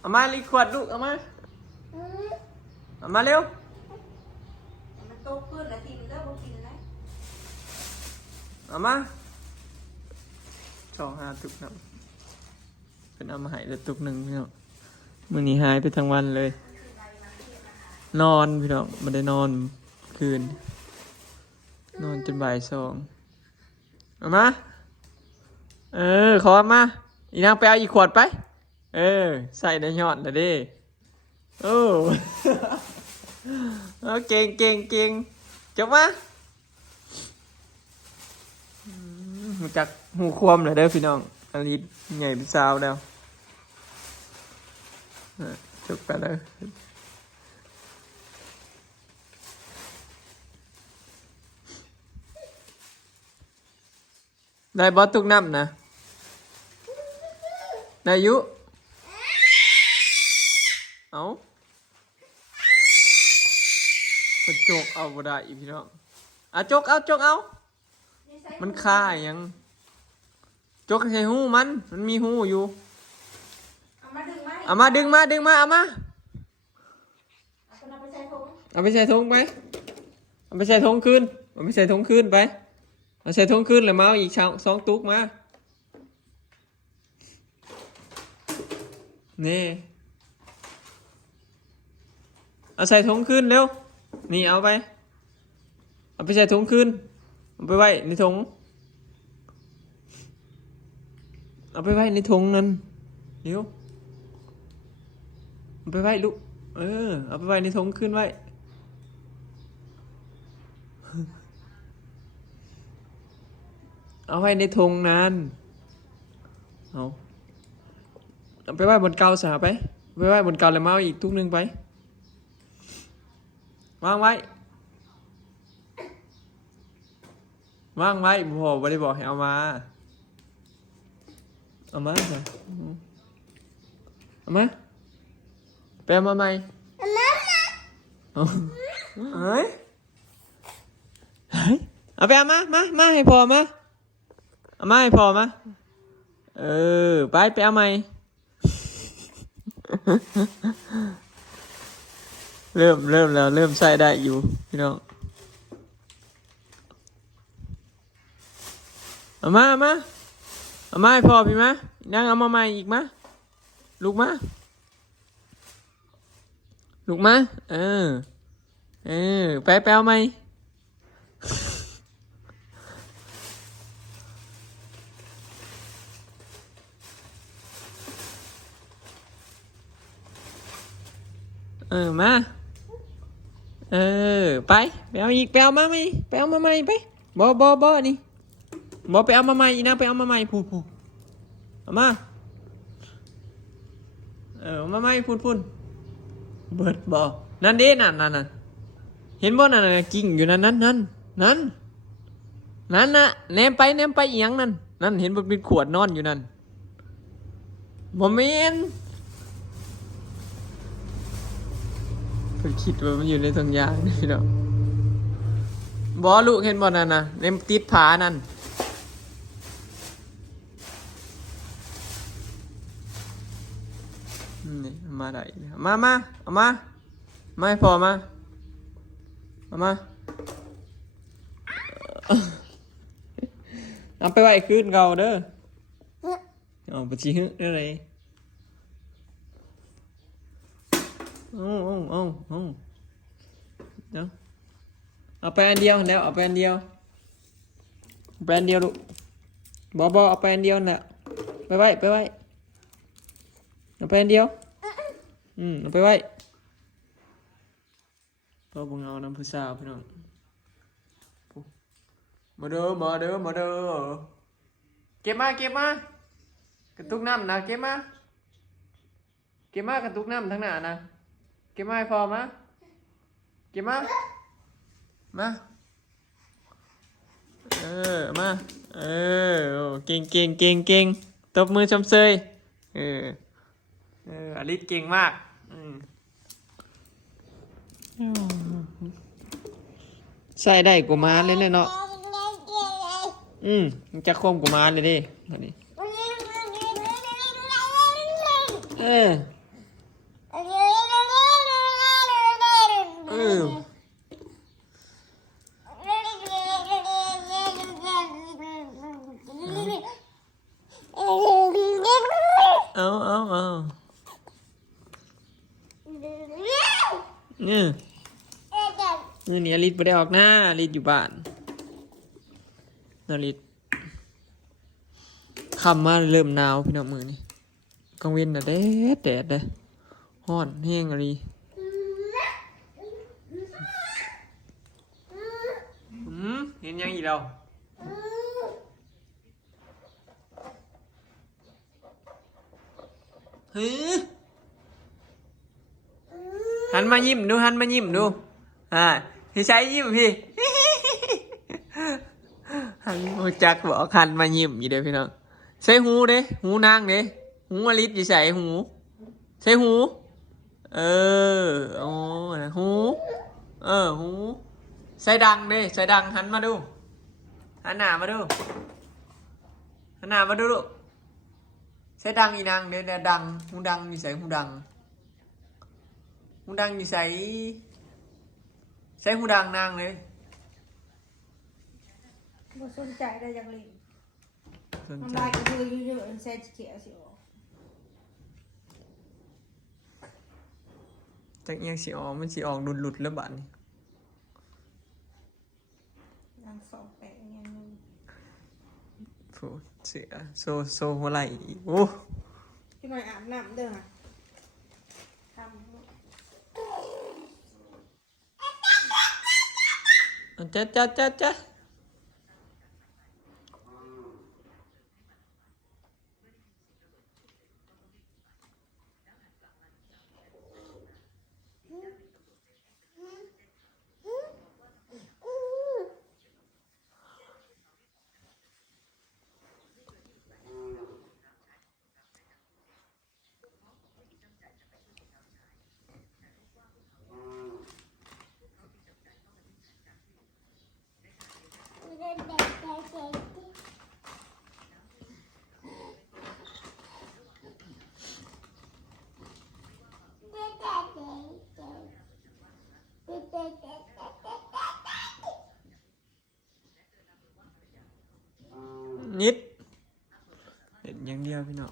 เอามาลีขวดลูกเอามาเร็วมันโตขึ้นแล้วทีมันเริ่มกินแล้วเอามา2-5 ตุกน้ำเป็นเอามาให้แต่ตุกหนึ่งพี่น้องมื้อนี้หายไปทั้งวันเลย นอนพี่น้องไม่ได้นอนคืนนอนจนบ่าย2เอามาขอมาอีนางไปเอาอีกขวดไปใส่ในยอดนะดิโอ้เก่งจบมาจากหูควมเลยเด้อพี่น้องอันนี้ไงเป็นสาวแล้วจบไปเลยได้บอสทุกน้ำนะได้ยุเอาโจกเอาบ่ได้อีพี่น้องจกเอามันค่ายังจกใส่หูมันมีหูอยู่เอามาดึงมาเอามาเอาไปใส่ถุงไปเอาไปใส่ถุงคืนเอาไปใส่ถุงคืนไปเอาใส่ถุงคืนเลยมาเอาอีก2 ตุกมานี่เอาใส่ถุงคืนเร็วนี่เอาไปใส่ถุงคืนเอาไปไว้ในถุงเอาไปไว้ในถุงนั้นเร็วเอาไปไว้ลูกเอาไปไว้ในถุงคืนไว้เอาไว้ในถุงนั้นเอาไปไว้บนเกาสาไปไว้บนเกาแล้วมาเอาอีกทุกนึงไปวางไว้พ่อไม่ได้บอกให้เอามาสิเอามาไปเอามาใหม่เฮ้ยเอาไปเอามาให้พ่อมาเอามาให้พ่อมาไปเอาใหม่เริ่มแล้วเริ่มใช้ได้อยู่พี่น้องเอามาให้พ่อพี่มานั่งเอามาใหม่อีกมาลูกมาไปเอาใหม่มาไปเอาอีกไปเอามาใหม่ไปเอามาใหม่ไปบ่นี่บ่ไปเอามาใหม่อีนะไปเอามาใหม่พูดเอามาเอามาใหม่พูดเบิดบ่นั่นเด้นั่นเห็นบ่นั่นกิ่งอยู่นั่นน่ะแนมไปอีหยังนั่นเห็นบ่เป็นขวดนอนอยู่นั่นบ่แม่นเพิ่นคิดว่ามันอยู่ในถุงยางนี่เนาะบ่ลูกเห็นบ่นั่นน่ะเนมติดผานั่นนี่มาได้มาเอามาให้พอมาเอามาเอาไปไว้คืนเก่าเด้อเอาไปชี้ฮึได้เลยเดี๋ยวเอาไปอันเดียวแล้วเอาไปอันเดียวลูกบอเอาไปอันเดียวน่ะไปไว้เอาไปอันเดียวเอาไปไว้พอบุงเอาน้ำผู้สาวพี่น้องมาเด้อเก็บมากระตุกน้ำนะเก็บมากระตุกน้ำทั้งหน้านะเก็บมาให้พอมาเก็บมามาเก่งตบมือชมเชยอลิศเก่งมากใส่ได้กูมาเลยเนาะจะคมกูมาเลยดิอันนี้ เออเอาเนี่ยนี่อลิศไม่ได้ออกหน้าอลิศอยู่บ้านอลิศคำมาเริ่มหนาวพี่น้องมือนี่กลางเว้นน่ะแดดเลยฮ้อนแห้งอะไรเห็นยังอีกเราหันมายิ้มดูพี่ใช้ยิ้มพี่หันมาจักบอกหันมายิ้มอยู่เด้อพี่น้องใส่หูเด้หูนางเด้หูอลิศอยู่ใส่หูใส่หูโอ้หูหูใส่ดังเด้ใส่ดังหันมาดูหันหน้ามาดูลูกใส่ดังอีนางเด้ดังหูดังอยู่ใส่หูดังอยู่ใส่หูดังนางเลยบ่สนใจได้จังเลย สน มัน ใจ ลายก็คือเยอะๆใส่เขียวสิออก จากเอียงสีออกมันสีออกหลุดแล้วบัดนี้ นางสองแปะอย่างนึง โอ้เสียโซหัวไหล่อีกโอ้ พี่หน่อยอาบน้ำเด้อค่ะทำ จ้านิดเด็ดอย่างเดียวพี่น้อง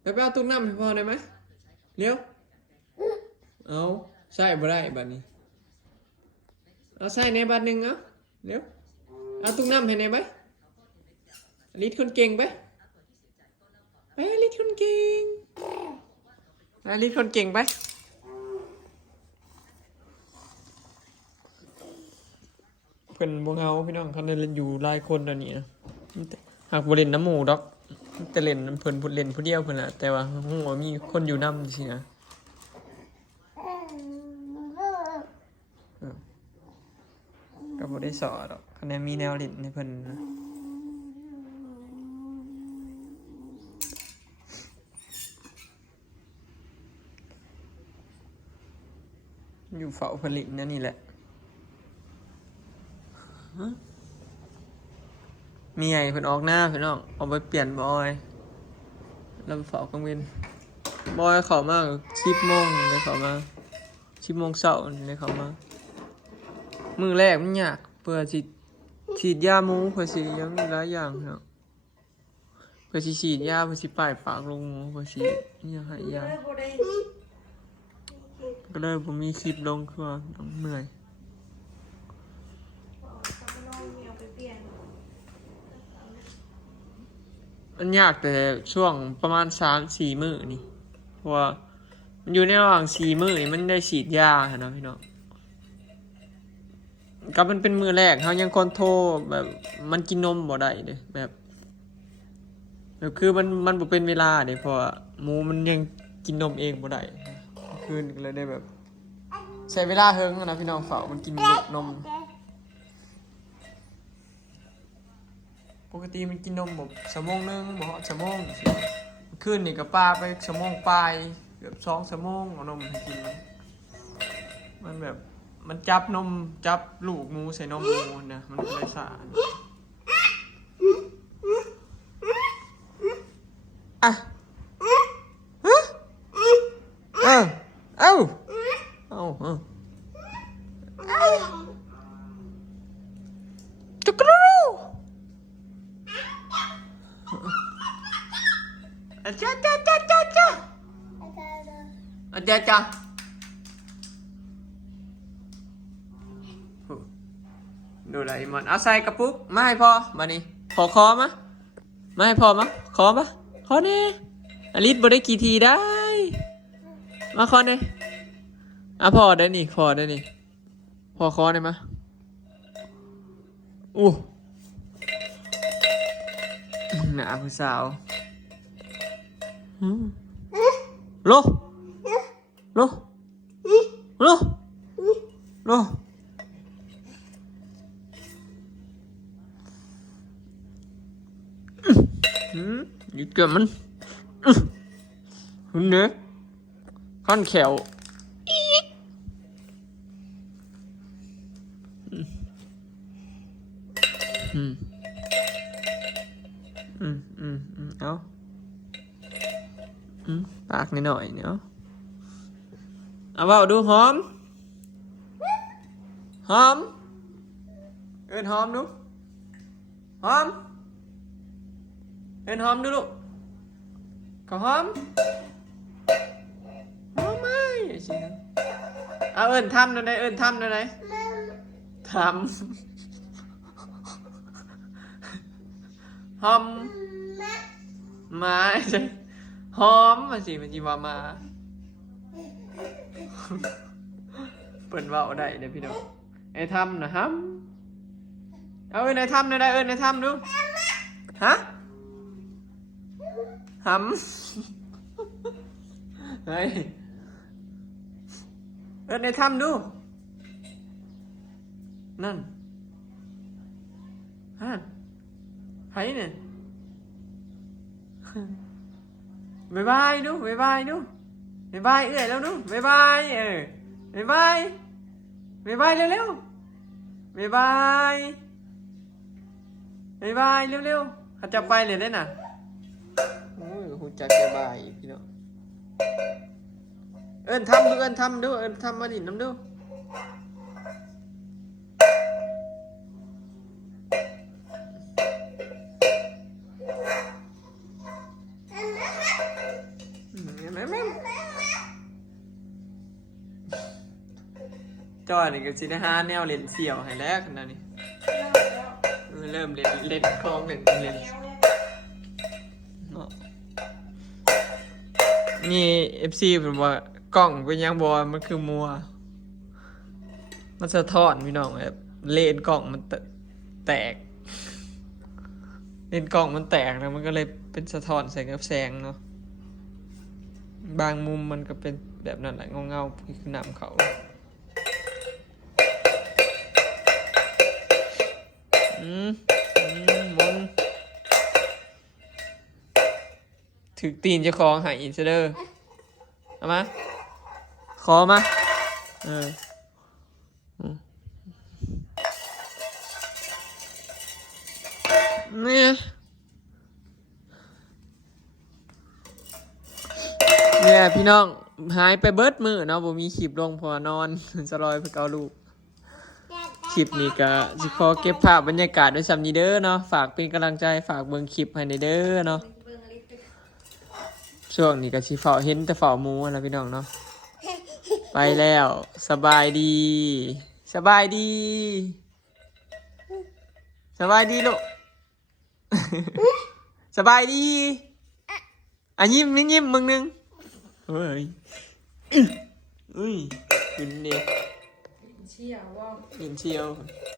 ไปเอาตุ้งน้ำให้พอได้ไหมเร็วเอาใส่บ่ได้บัดนี้เอาใส่ในบัดหนึ่งเอาเร็วเอาตุ้งน้ำให้ในไหมลิดคนเก่งไปลิดคนเก่งลิดคนเก่งไปเพิ่นบ่เฮาพี่น้องเขาเล่นอยู่หลายคนตอนนี้นะหากบ่เล่นน้ำหมูดอกแต่เล่นเพิ่นเล่นผู้เดียวเพิ่นล่ะแต่ว่าฮู้ว่ามีคนอยู่นำสินะก็บ่ได้สอนดอกคะแนนมีแนวเล่นให้เพิ่นนะอยู่เฝ้าผลิตนั่นนี่แหละมีไงเพิ่นออกหน้าเพิ่นออกไปเปลี่ยนบอยแล้วไปเฝ้ากลางเว้นบอยเข้ามา10 โมงเลยเข้ามา10 โมงเช้าเลยเข้ามามื้อแรกมันยากเพื่อสิฉีดยาหมูเพื่อสิยังหลายอย่างเนาะเพื่อสิฉีดยาเพื่อสิป้ายปากลงหมูเพื่อสิยังให้ยาก็เลยผมมีคลิปลงคือว่าเหนื่อยมันยากแต่ช่วงประมาณ3-4 มื้อนี่เพราะว่ามันอยู่ในระหว่าง4 มื้อนี่มันได้ฉีดยานะพี่น้องก็มันเป็นมื้อแรกเขายังคอนโทรลแบบมันกินนมบ่ได้เด้แบบคือมันบ่เป็นเวลาเด้เพราะว่าหมูมันยังกินนมเองบ่ได้คืนก็เลยได้แบบใช้เวลาเฮิงนะพี่น้องเฝ้ามันกินนมปกติมันกินนมแบบ1 โมงบ่ฮอด1 โมงคืนนี่ก็ปาไป1 โมงปลายเกือบ2 ชั่วโมงเอานมให้กินมันแบบมันจับนมจับลูกหมูใส่นมหมูนะมันก็เลยสะอาดอ่ะ อาจ้าจ้าจ้าจ้าจ้าอาจ้าจ้าดูอะไรมันเอาใส่กระปุกมาให้พ่อมานี่ขอคอมามาให้พ่อมาขอมาขอเนี่ยอลิสบ่ได้กี่ทีได้มาขอเนี่ยอ่ะพ่อได้นี่ขอได้นี่พ่อขอได้มาอู้หนาผู้สาวโลโลโลโลยึดเกิดมันหุ่นเนื้อขั้นแขวเอาปากนิดหน่อยเนาะเอาเบาดูหอมหอมเอิ้นหอมดูหอมเอิ้นหอมดูลูกขอหอมหอมไหมสินะเอาเอิ้นทำนั่นไงเอิ้นทำนั่นไงทำหอมมาใช่หอมมาสิมันจีว่ามาเปิดว่าได้เดี๋ยวพี่น้องไอ้ทำนะฮัมเอาเอิ้นไอ้ทำนั่นไงเอิ้นไอ้ทำดูฮะฮัมเฮ้ยเอิ้นไอ้ทำดูนั่นฮะไผ่เนี่ยบายบายดูบายบายดูบายบายเอ้ยแล้วดูบายบายบายบายบายบายเร็วๆบายบายบายบายเร็วๆเขาจะไปเลยได้น่ะโอ้ยหูจักจะบายพี่น้องเอิ้นทำดูเอิ้นทำดูเอิ้นทำมาดิน้ำดูจอยนี่ก็สิได้หาแนวเล่นเสี่ยวให้แล้วขนาดนี้เริ่มเล่นคลองเล่นนี่ FC ผมว่ากล้องเป็นยังบอลมันคือมัวมันสะท้อนพี่น้องแบบเลนกล้องมันแตกเลนกล้องมันแตกนะมันก็เลยเป็นสะท้อนใส่กับแสงเนาะบางมุมมันก็เป็นแบบนั้นแหละเงาๆคือน้ำเขามนถึกตีนจะคอหายอินเซเดอร์เอามาคอมาเนี่ยพี่น้องหายไปเบิดมือเนาะผมมีคลิปลงพอนอนสลอยไปเกาลูกคลิปนี้ก็สิขอเก็บภาพบรรยากาศด้วยซ้ำนี้เด้อเนาะฝากเป็นกำลังใจฝากเบิ่งคลิปให้ในเด้อเนาะช่วงนี้ก็สิเฝ้าเห็นแต่เฝ้าหมูนะพี่น้องเนาะไปแล้วสบายดีสบายดีสบายดีลูกสบายดีอ่ะยิ้มยิ้มมึงนึงเฮ้ยขึ้นดิเชี่ยวว่าเชี่ยว